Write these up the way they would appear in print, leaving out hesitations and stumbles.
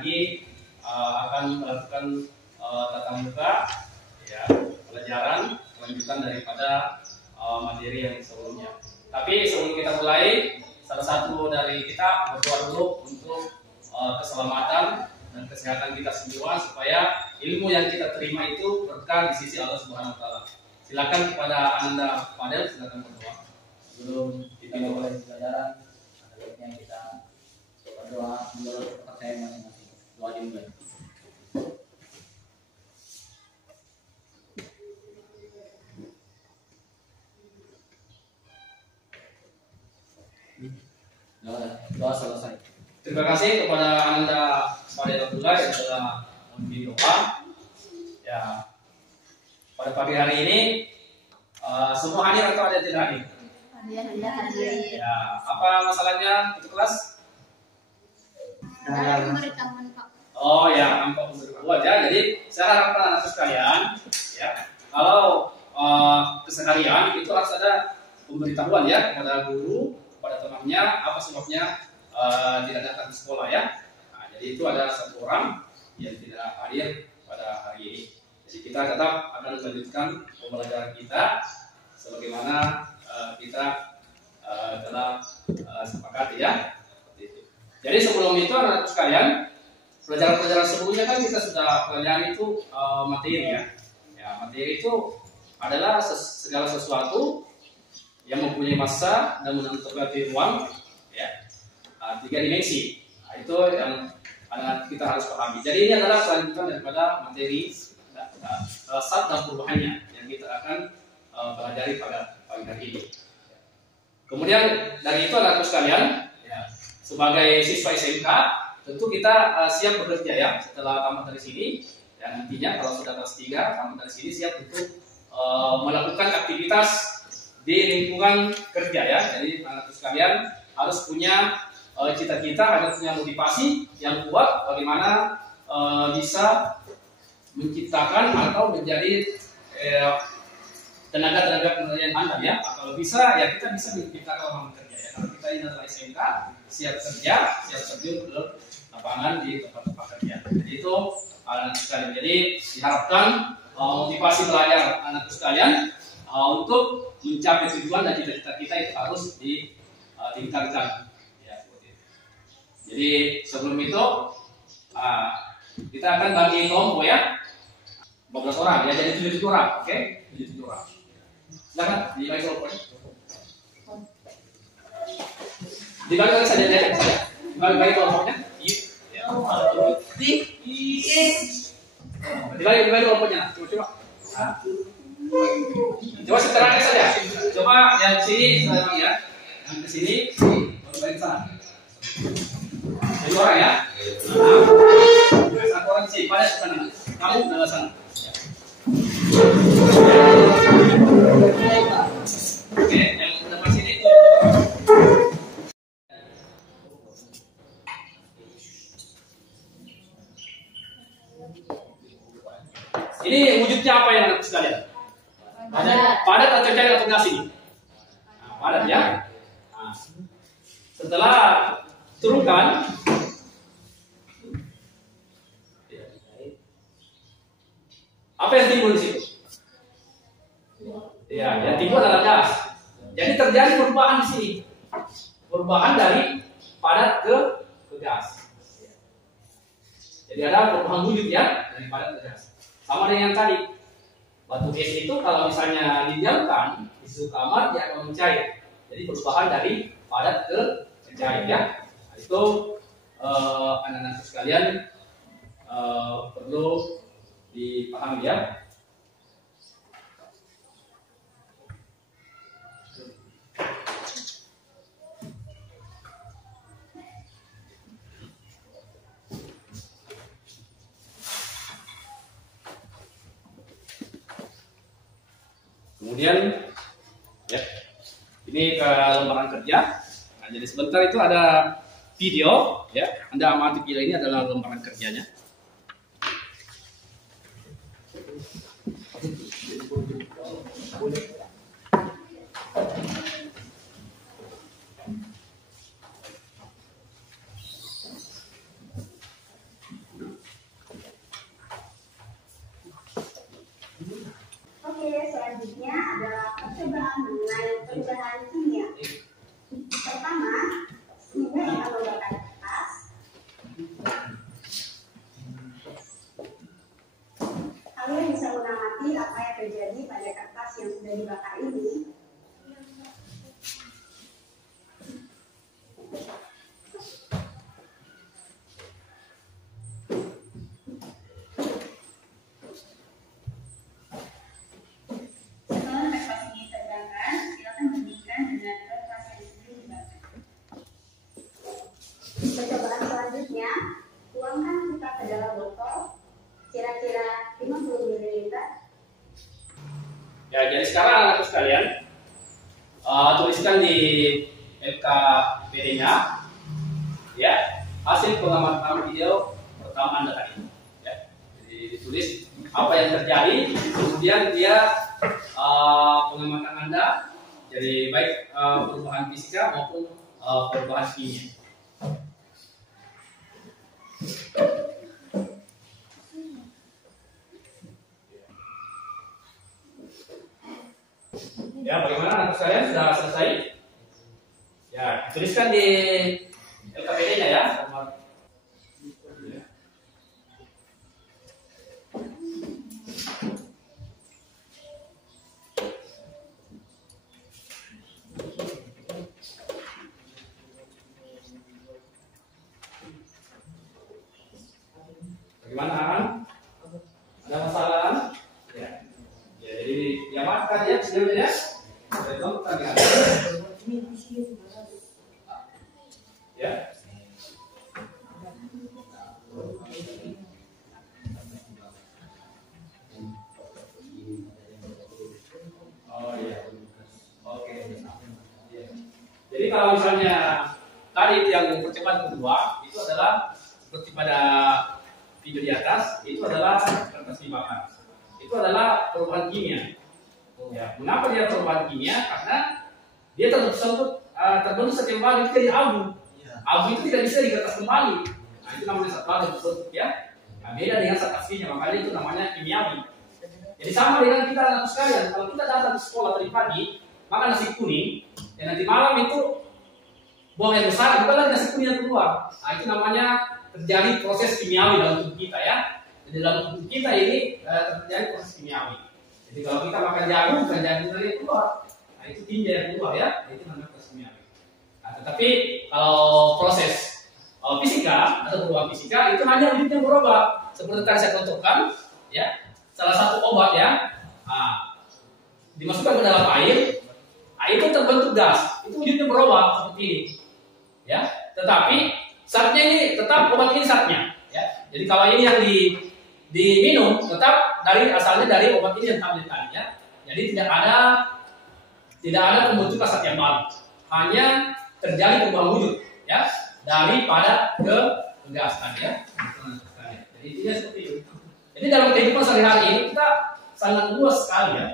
lagi akan melakukan tatap muka, ya, pelajaran lanjutan daripada materi yang sebelumnya. Tapi sebelum kita mulai, salah satu dari kita berdoa dulu untuk keselamatan dan kesehatan kita semua supaya ilmu yang kita terima itu berkah di sisi Allah Subhanahu wa taala. Silakan kepada Ananda Fadel, silakan berdoa. Sebelum kita mulai pelajaran, ada baiknya kita berdoa menurut kepercayaan masing-masing. Doa dimulai. Doa selesai. Terima kasih kepada Anda Fadel Abdullah yang telah memberi doa. Ya, pada pagi hari ini semua hadir atau ada yang tidak hadir? Hadir. Ya, apa masalahnya untuk kelas? Pemberitahuan Pak. Oh ya, nampak pemberitahuan ya. Jadi saya harapkan anak sekalian, ya, kalau keseharian itu harus ada pemberitahuan ya kepada guru, kepada temannya, apa sebabnya tidak datang ke sekolah ya. Nah, jadi itu ada satu orang yang tidak hadir pada hari ini. Jadi kita tetap akan melanjutkan pembelajaran kita sebagaimana kita telah sepakati ya. Seperti itu. Jadi sebelum itu anak sekalian, pelajaran-pelajaran sebelumnya kan kita sudah pelajari itu materi ya. Ya, materi itu adalah segala sesuatu yang mempunyai massa dan menempati ruang ya, 3 dimensi. Nah, itu yang kita harus pahami. Jadi ini adalah kelanjutan daripada materi zat dan perubahannya yang kita akan pelajari pada pagi hari ini. Kemudian dari itu anak sekalian, ya, sebagai siswa SMK tentu kita siap bekerja ya setelah tamat dari sini. Ya, nantinya kalau sudah kelas 3 tamat dari sini siap untuk melakukan aktivitas di lingkungan kerja ya. Jadi anak sekalian harus punya cita-cita, harus punya motivasi yang kuat bagaimana bisa menciptakan atau menjadi tenaga penelitian Anda ya. Kalau bisa ya kita bisa menciptakan lapangan kerja ya. Kalau kita ini adalah SMK siap kerja, siap terjun ke lapangan di tempat-tempat kerja. Jadi itu anak sekalian. Jadi diharapkan motivasi belajar anak sekalian untuk mencapai tujuan dan cita-cita kita itu harus ditingkatkan. Ya, seperti itu. Jadi sebelum itu kita akan bagi kelompok ya, 12 orang ya, jadi 7 orang, oke? 7 orang. Silakan dibagi kelompoknya. Dibagi saja. Dibagi kelompoknya. Dibagi kelompoknya. Coba. Coba seterangnya saja. Coba yang sini saya ya, yang ke sini baik sana. 7 orang ya. Satu orang sini pada sana. Kamu dari sana. Oke, yang depan sini. Ini wujudnya apa ya anak sekalian? Padat atau cair atau gas ini? Nah, padat ya. Nah, setelah turunkan, apa yang timbul di situ? Ya, yang timbul adalah gas. Jadi terjadi perubahan di sini, perubahan dari padat ke gas. Jadi ada perubahan wujud ya dari padat ke gas. Sama dengan yang tadi, batu es itu kalau misalnya didiamkan di suhu kamar dia akan mencair. Jadi perubahan dari padat ke cair ya. Nah, itu anak-anak sekalian perlu dipahami ya. Kemudian ya, ini ke lembaran kerja. Nah, jadi sebentar itu ada video ya. Anda amati video ini adalah lembaran kerjanya. Oke, selanjutnya adalah percobaan mengenai perubahan kimia. Pertama, kimia akan membakar kertas. Kalian bisa mengamati apa yang terjadi pada kertas yang sudah dibakar ini. Setelah kertas ini terbakar, silakan bandingkan dengan kertas yang sudah dibakar. Percobaan selanjutnya, tuangkan kita ke dalam botol kira-kira 50 ml. Ya, jadi sekarang anak sekalian tuliskan di FKPD-nya ya hasil pengamatan video pertama Anda tadi. Ya. Jadi ditulis apa yang terjadi, kemudian dia pengamatan Anda, jadi baik perubahan fisika maupun perubahan kimia. Ya, bagaimana anak sekalian sudah selesai? Ya, tuliskan di LKPD-nya ya. Bagaimana Ahan? Ada masalah? Ya. Ya, jadi diamankan ya sebelumnya. Betul, kita ya. Oh iya. Oke. Ya. Jadi kalau misalnya tadi yang percobaan kedua itu adalah seperti pada video di atas, itu adalah kertas dibakar. Itu adalah perubahan kimia. Ya, mengapa dia perubahan kimia? Karena dia terbentuk satu kembali itu jadi abu. Abu itu tidak bisa dikertas kembali. Nah, itu namanya zat baru terbentuk ya. Nah, beda dengan zat aslinya, makanya itu namanya kimiawi. Jadi sama dengan kita anak sekalian, kalau kita datang ke sekolah tadi pagi, makan nasi kuning, dan nanti malam itu buang air besar, bukan lagi nasi kuning yang keluar. Nah, itu namanya terjadi proses kimiawi dalam tubuh kita ya. Jadi dalam tubuh kita ini terjadi proses kimiawi. Jadi kalau kita makan jagung, bukan jagung dari keluar. Nah, itu tinja yang keluar ya. Itu namanya proses kimiawi. Nah, tetapi kalau proses fisika atau perubahan fisika itu hanya wujudnya berubah. Seperti tadi saya contohkan, ya. Salah satu obat ya, dimasukkan ke dalam air, air itu terbentuk gas. Itu wujudnya berubah seperti ini, ya. Tetapi zatnya ini tetap obat ini zatnya, ya. Jadi kalau ini yang diminum tetap asalnya dari obat ini yang tablet tadi ya. Jadi tidak ada pembentukan zat yang baru. Hanya terjadi perubahan wujud ya daripada ke gas tadi ya. Jadi intinya seperti itu. Jadi dalam kehidupan sehari-hari ini kita sangat luas sekali ya.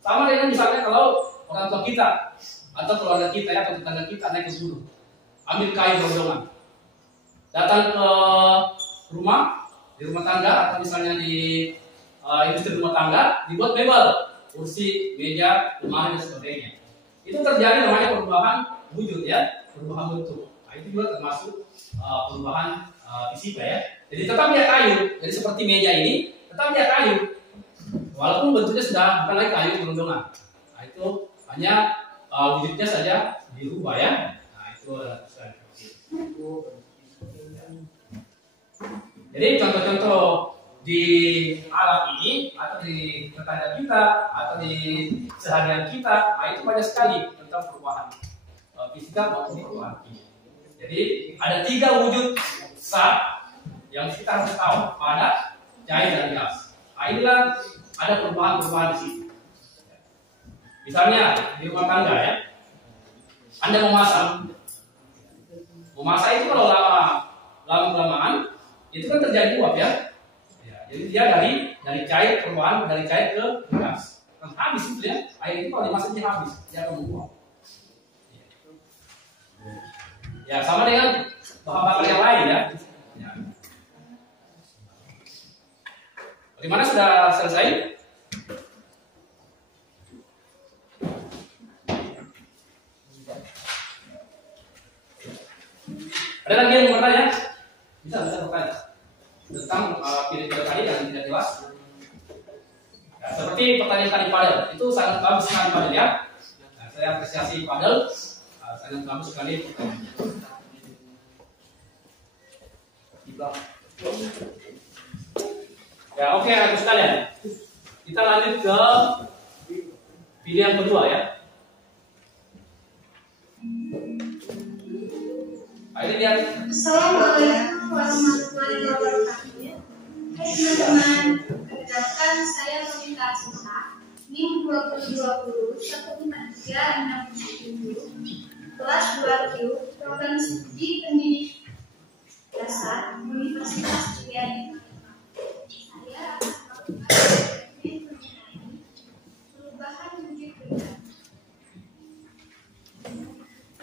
Sama dengan misalnya kalau orang tua kita atau keluarga kita ya atau tetangga kita naik ke gunung, ambil kayu gondongan, datang ke rumah di rumah tangga atau misalnya di industri rumah tangga dibuat mebel, kursi, meja, lemari dan sebagainya. Itu terjadi namanya perubahan wujud ya, perubahan bentuk. Nah, itu juga termasuk perubahan fisika ya. Jadi tetap dia kayu. Jadi seperti meja ini tetap dia kayu. Walaupun bentuknya sudah bukan lagi kayu gelondongan. Nah, itu hanya wujudnya saja dirubah ya. Nah, itu adalah jadi contoh-contoh di alam ini atau di tetangga kita atau di seharian kita, nah itu banyak sekali tentang perubahan fisika maupun perubahan kimia. Jadi ada 3 wujud zat yang kita harus tahu pada cair dan gas. Nah, inilah ada perubahan-perubahan di sini. Misalnya di rumah tangga ya, Anda memasak itu kalau lama-kelamaan itu kan terjadi uap ya. Jadi dia dari cair perubahan dari cair ke gas. Kan habis itu ya. Air itu kalau dimasak dia habis, dia akan menguap. Ya sama dengan bahan bakar yang lain ya. Bagaimana sudah selesai? Ada lagi yang mau bertanya? Bisa bertanya tentang pilihan tadi yang tidak jelas. Ya, seperti pertanyaan tadi padel, itu sangat bagus sekali padel ya. Nah, saya apresiasi padel, sangat bagus sekali. Ya oke, anak sekalian, kita lanjut ke pilihan kedua ya. Ini lihat. Assalamualaikum warahmatullahi wabarakatuh. Hai teman-teman, perkenalkan saya Novita Asisa, NIM 2020 14367, kelas 2Q, program studi pendidikan dasar Universitas Jaya. Saya akan melakukan mengenai perubahan wujud benda.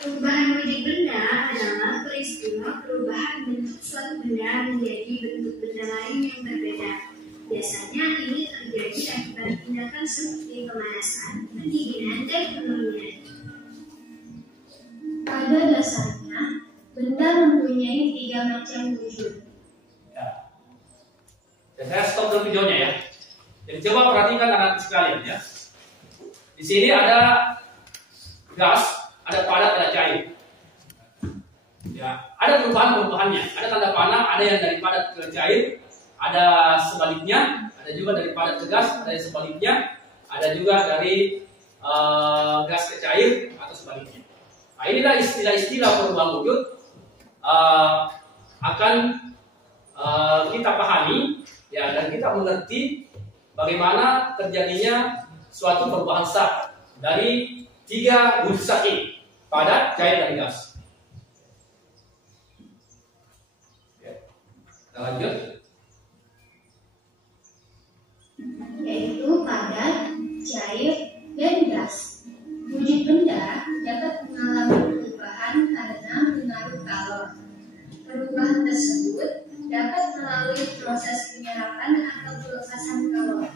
Perubahan wujud benda adalah peristiwa perubahan bentuk suatu benda menjadi bentuk benda lain yang berbeda. Biasanya ini terjadi akibat tindakan seperti pemanasan, pendinginan, dan pendinginan. Pada dasarnya, benda mempunyai 3 macam wujud. Ya. Dan saya stop dulu videonya ya. Jadi coba perhatikan anak sekalian ya. Di sini ada gas, ada padat, ada cair. Ya, ada perubahannya. Ada tanda panah, ada yang dari padat ke cair, ada sebaliknya, ada juga dari padat ke gas, ada yang sebaliknya, ada juga dari gas ke cair atau sebaliknya. Nah, inilah istilah-istilah perubahan wujud akan kita pahami ya, dan kita mengerti bagaimana terjadinya suatu perubahan zat dari 3 wujud zat ini, padat, cair, dan gas. Kita lanjut. Yaitu padat, cair, dan gas. Wujud benda dapat mengalami perubahan karena mengaruh kalor. Perubahan tersebut dapat melalui proses penyerapan atau pelepasan kalor.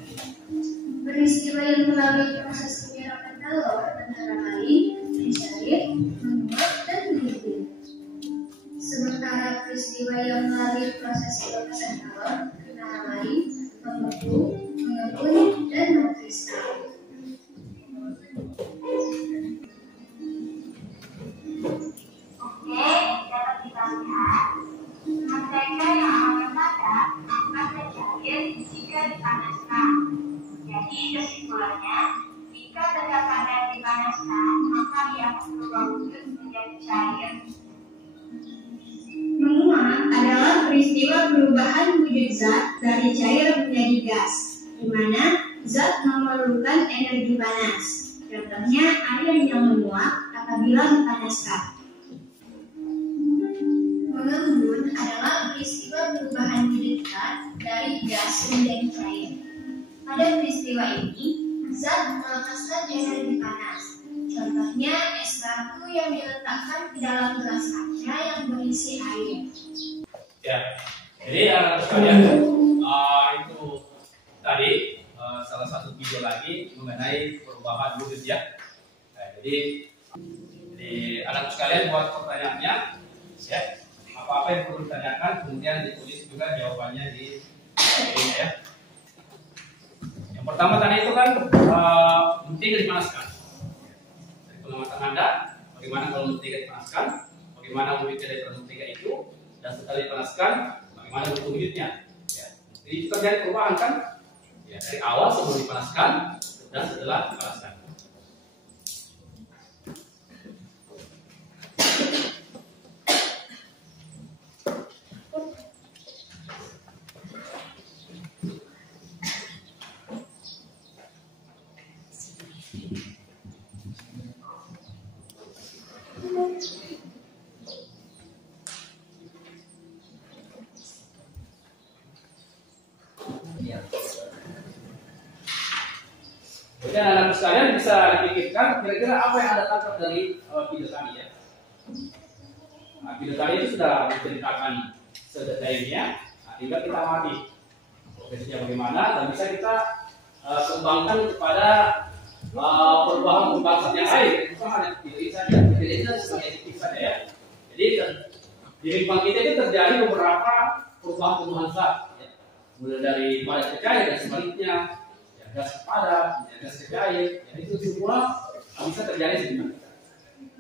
Peristiwa yang melalui proses penyerapan kalor antara lain mencair, menguap, dan menghilang. Sementara peristiwa yang melalui proses pelepasan kalor antara lain membeku, mengembun, dan mengkristal. Oke, dapat kita lihat mentega yang awalnya padat akan mencair jika dipanaskan. Jadi kesimpulannya, jika benda padat dipanaskan, maka ia akan berubah wujud menjadi cair. Menguap adalah peristiwa perubahan wujud zat dari cair menjadi gas, di mana zat memerlukan energi panas. Contohnya air yang menguap apabila dipanaskan. Mengembun adalah peristiwa perubahan wujud zat dari gas menjadi cair. Pada peristiwa ini, zat melepaskan energi panas. Contohnya es batu yang diletakkan ke dalam gelas kaca yang berisi air. Ya, jadi sekalian itu tadi salah satu video lagi mengenai perubahan wujud ya. Nah, jadi anak sekalian buat pertanyaannya, ya apa-apa yang perlu ditanyakan kemudian ditulis juga jawabannya di ini ya. Yang pertama tadi itu kan mentega dipanaskan. Dari pengamatan Anda, bagaimana kalau mentega dipanaskan, bagaimana wujudnya dari mentega itu, dan setelah dipanaskan, bagaimana bentuk wujudnya. Ya. Jadi itu terjadi perubahan kan? Ya, dari awal sebelum dipanaskan dan setelah dipanaskan. Jadi anak sekalian bisa dipikirkan kira-kira apa yang Anda tangkap dari video tadi ya. Nah, video tadi itu sudah menceritakan sedetailnya, hingga kita amati prosesnya bagaimana dan bisa kita kembangkan kepada perubahan zat yang lain. Bukan hanya video ini saja, video ini sebagai titik saja ya. Jadi di lingkungan kita itu terjadi beberapa perubahan zat, ya. Mulai dari padat ke cair dan sebaliknya, ya, gas ke padat, ya, gas ke cair, ya, itu semua bisa terjadi di lingkungan kita.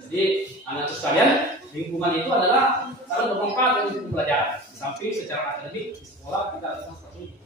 Jadi anak sekalian, lingkungan itu adalah sangat bermanfaat untuk pembelajaran. Di samping secara akademik di sekolah kita harus seperti ini.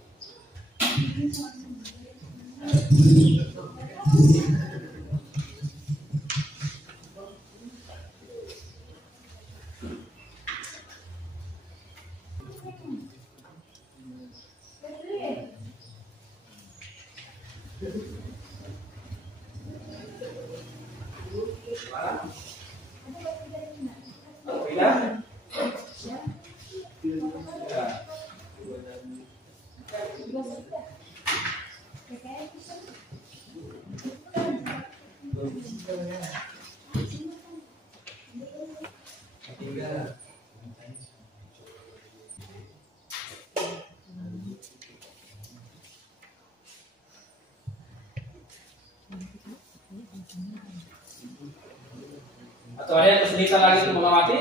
Atau ada yang kesulitan lagi untuk mengamati?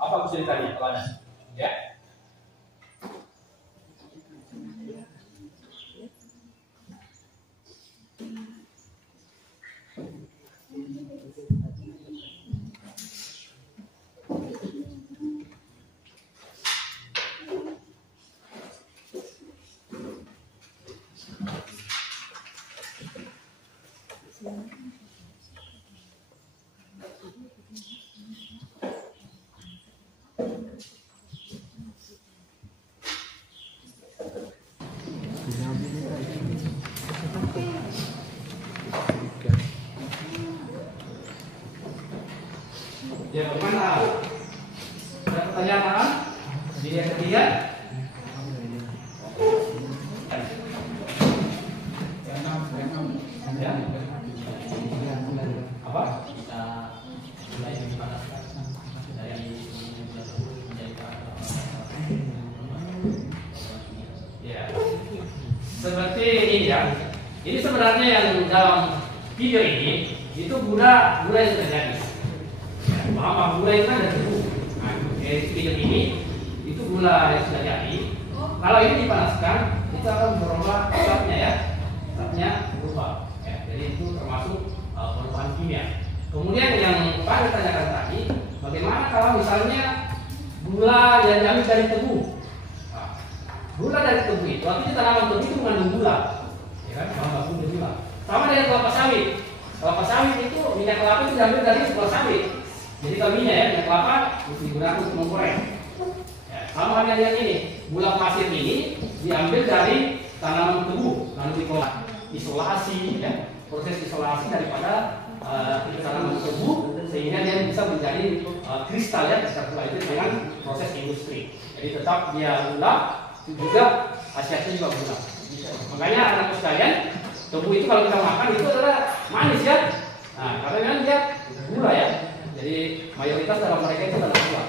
Apa kesulitannya kalau ada? Ya. Ya, bagaimana? Ada pertanyaan? Di yang ketiga? Ya. Apa? Kita mulai dipanaskan dari Ya. Seperti ini ya. Ini sebenarnya yang dalam video ini itu gula yang terjadi. Apa gula itu kan dari tebu. Nah, video ini itu gula yang sudah jadi. Kalau ini dipanaskan, itu akan berubah zatnya ya. Zatnya berubah. Ya, jadi itu termasuk perubahan kimia. Kemudian yang Pak ditanyakan tadi, bagaimana kalau misalnya gula yang diambil dari tebu? Nah, gula dari tebu itu, artinya tanaman tebu itu mengandung gula, ya kan? Bahan baku gula. Sama dengan kelapa sawit. Kelapa sawit itu minyak kelapa itu diambil dari buah sawit. Jadi kalau minyak ya, minyak kelapa itu digunakan untuk menggoreng. Ya, sama halnya yang ini, gula pasir ini diambil dari tanaman tebu, lalu diolah isolasi, ya, proses isolasi daripada tanaman tebu sehingga dia bisa menjadi kristal ya, kristal gula itu dengan proses industri. Jadi tetap dia gula, juga khasiatnya juga gula. Makanya anak-anak sekalian, tebu itu kalau kita makan itu adalah manis ya. Nah, karena memang dia gula ya. Jadi mayoritas dalam mereka itu adalah gula.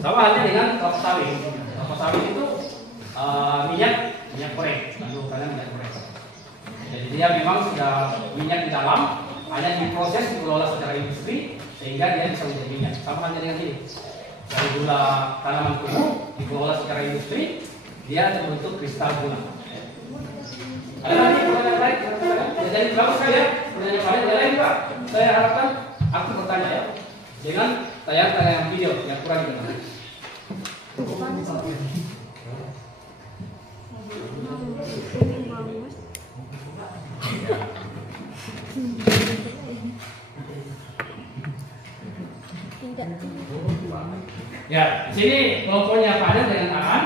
Sama halnya dengan kelapa sawit. Kelapa sawit itu minyak goreng, lalu kalian minyak goreng. Jadi dia memang sudah minyak di dalam, hanya diproses dikelola secara industri sehingga dia bisa menjadi minyak. Sama halnya dengan ini. Dari gula tanaman tebu dikelola secara industri, dia terbentuk kristal gula. Ada lagi pertanyaan lain? Jadi bagus sekali ya. Pertanyaan kalian ada lain Pak? Saya harapkan aku bertanya ya dengan tayangan video yang kurang dikenal. Ya, di sini kelompoknya Pak Adel dengan tangan,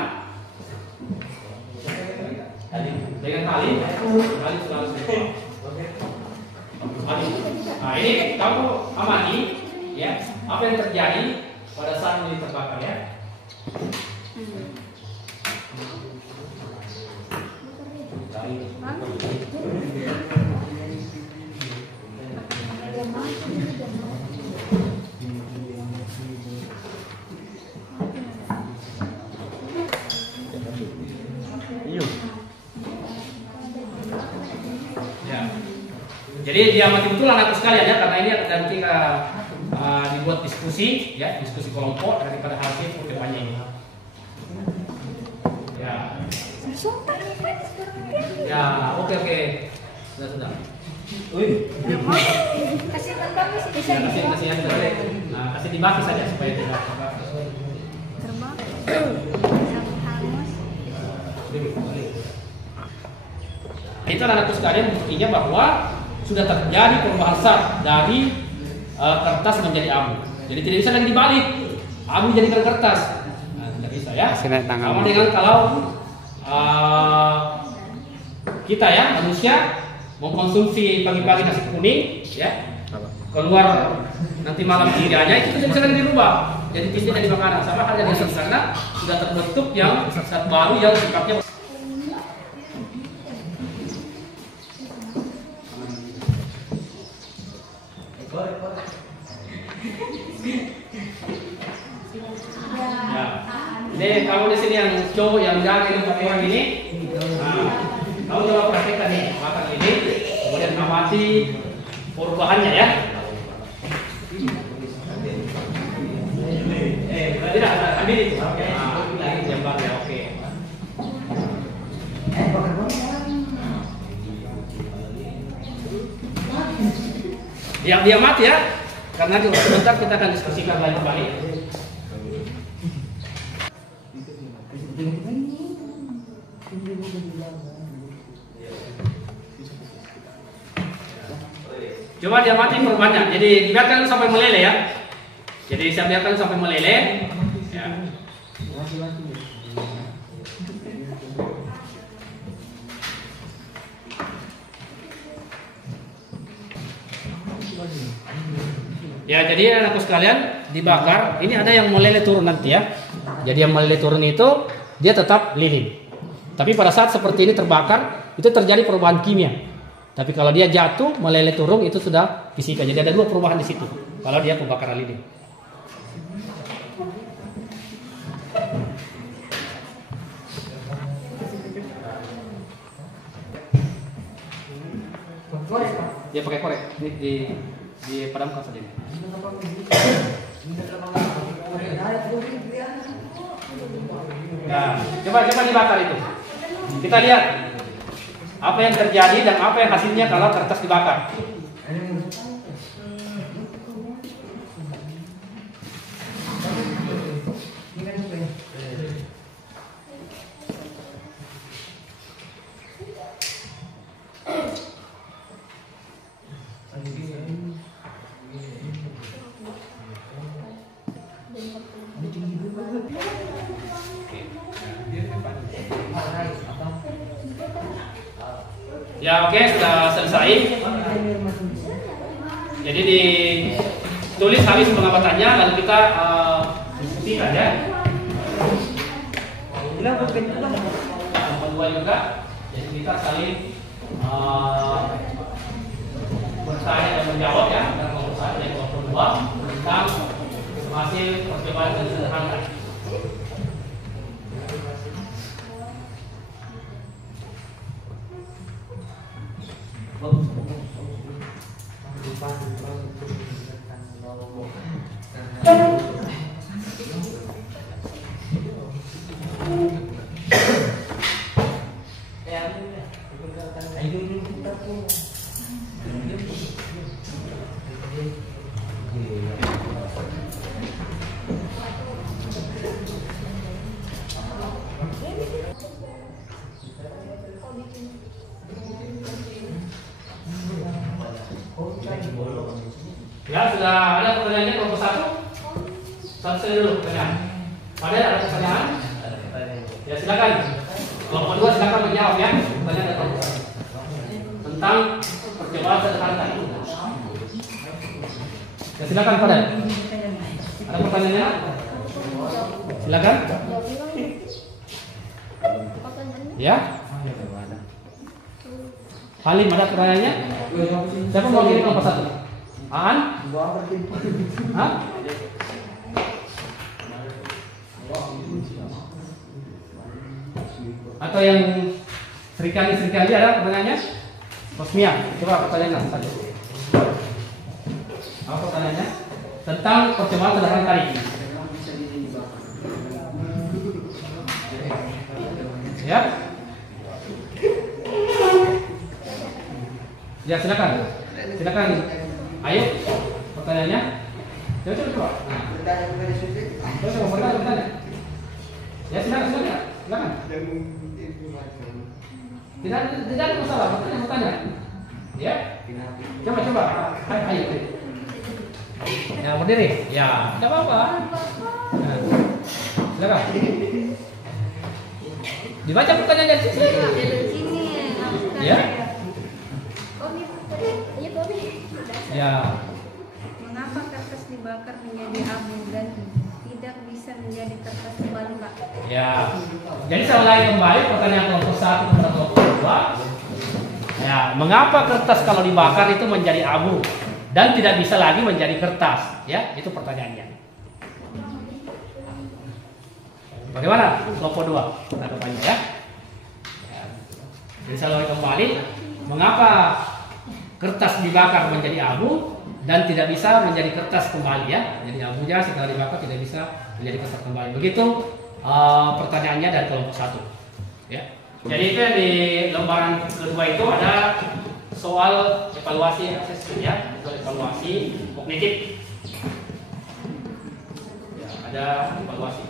dengan tali selalu Nah ini kamu amati ya apa yang terjadi pada saat ini terbakar ya. Jadi diamati betul anakku sekalian ya, karena ini akan kita dibuat diskusi, ya, diskusi kelompok daripada hasil perdebatannya ini. Ya. Ya, oke. Sudah. Kasih tentang Kasih yang terbaik. Nah, kasih dibagi saja supaya tidak itu anak-anakku sekalian buktinya bahwa sudah terjadi perubahan zat dari kertas menjadi abu. Jadi tidak bisa lagi dibalik. Abu jadikan kertas. Nah, tidak bisa ya. Sama dengan kalau kita ya manusia mengkonsumsi pagi-pagi nasi kuning ya, keluar nanti malam tiganya itu tidak bisa lagi dirubah. Jadi tidak jadi makanan. Sama halnya dengan karena sudah terbentuk yang zat baru yang sifatnya ya. Ini kamu di sini yang cowok yang jalan pakai yang ini. Nah, kamu coba praktekkan nih makan ini, kemudian amati perubahannya ya. Tidak ambil itu. Nah, jambal ya, oke. Dia mati ya, karena sebentar kita akan diskusikan lagi kembali. Coba dia mati perubahannya. Jadi biarkan sampai meleleh ya. Jadi saya biarkan sampai meleleh. Ya. Ya, jadi anakku sekalian dibakar. Ini ada yang meleleh turun nanti ya. Jadi yang meleleh turun itu dia tetap lilin. Tapi pada saat seperti ini terbakar itu terjadi perubahan kimia. Tapi kalau dia jatuh meleleh turun itu sudah fisika. Jadi ada dua perubahan di situ. Kalau dia pembakaran lilin. Dia pakai korek di padamkan saja. Nah, coba dibakar itu. Kita lihat apa yang terjadi dan apa yang hasilnya kalau kertas dibakar. Ya, oke, sudah selesai. Jadi ditulis habis pengabatannya, lalu kita buktikan ya. Kedua juga, jadi kita saling bertanya dan menjawab ya, dan mengusahakan yang kedua tentang hasil percobaan yang sederhana. Ya, sudah ada pertanyaannya kelompok satu? Selesai dulu pertanyaan. Ada pertanyaan? Ya, silakan. Kelompok dua silakan menjawab ya. Pertanyaan dari kelompok satu tentang percobaan sederhana. Ya, silakan pada. Ada pertanyaannya? Silakan. Ya. Halim, ada pertanyaannya? Siapa mau kirim kelompok satu? Aan? Hah? Atau yang serikali ada pertanyaannya? Rosmia, coba pertanyaannya saja. Apa pertanyaannya? tentang percobaan sederhana tadi. Ya. Ya, silakan. Silakan. Ayo, pertanyaannya. Coba. Coba bertanya. Ya, silakan. Tidak ada masalah, bertanya. Ya. Coba. Ayo. Ya, berdiri. Ya, tidak apa-apa. Nah, silakan. Dibaca pertanyaannya sih. Ya. Ya. Mengapa kertas dibakar menjadi abu dan tidak bisa menjadi kertas kembali, Pak? Ya. Jadi saya ulangi kembali pertanyaan kelompok 1 kepada kelompok 2. Ya, mengapa kertas kalau dibakar itu menjadi abu dan tidak bisa lagi menjadi kertas? Ya, itu pertanyaannya. Bagaimana kelompok 2? Tanggapannya ya. Jadi saya ulangi kembali, mengapa kertas dibakar menjadi abu dan tidak bisa menjadi kertas kembali ya. Jadi abunya setelah dibakar tidak bisa menjadi kertas kembali. Begitu pertanyaannya dari kelompok 1. Ya. Jadi itu di lembaran kedua itu ada soal evaluasi asesmen ya, soal evaluasi kognitif. Ya, ada evaluasi.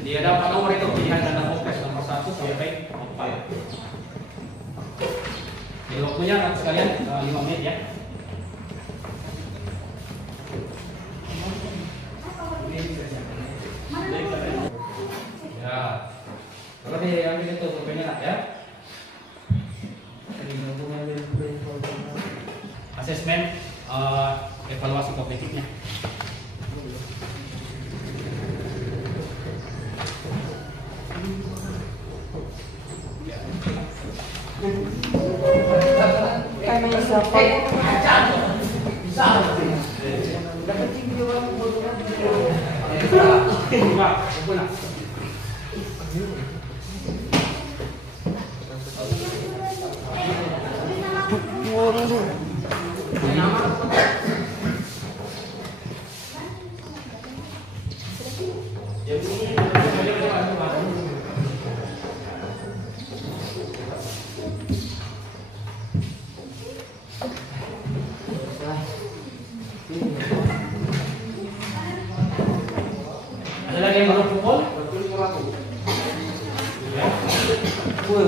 Jadi ada 4 nomor itu pilihan ganda fokus nomor 1 sampai 4. Jadi waktunya sekalian 5 menit ya. Ya, kalau diambil itu pulpennya ya. Asesmen evaluasi kognitifnya. Ada lagi yang baru pukul? Ya, oke.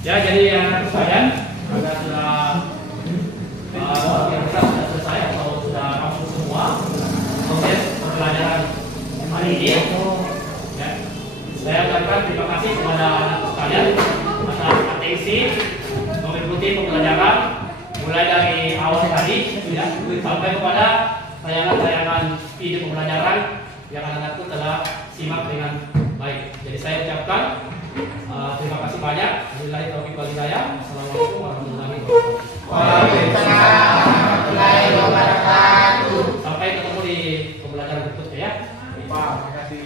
Yang ya, jadi yang sekalian sudah selesai atau sudah masuk semua proses pembelajaran hari ini. Ya. Saya ucapkan terima kasih kepada sekalian atas atensi mengikuti pembelajaran mulai dari awal tadi ya, sampai kepada tayangan-tayangan video pembelajaran yang anak-anakku telah simak dengan baik. Jadi saya ucapkan terima kasih banyak. Wabillahi taufiq wal hidayah. Assalamualaikum warahmatullahi wabarakatuh. Waalaikumsalam warahmatullahi wabarakatuh. Sampai ketemu di pembelajaran berikutnya ya. Pak, terima kasih.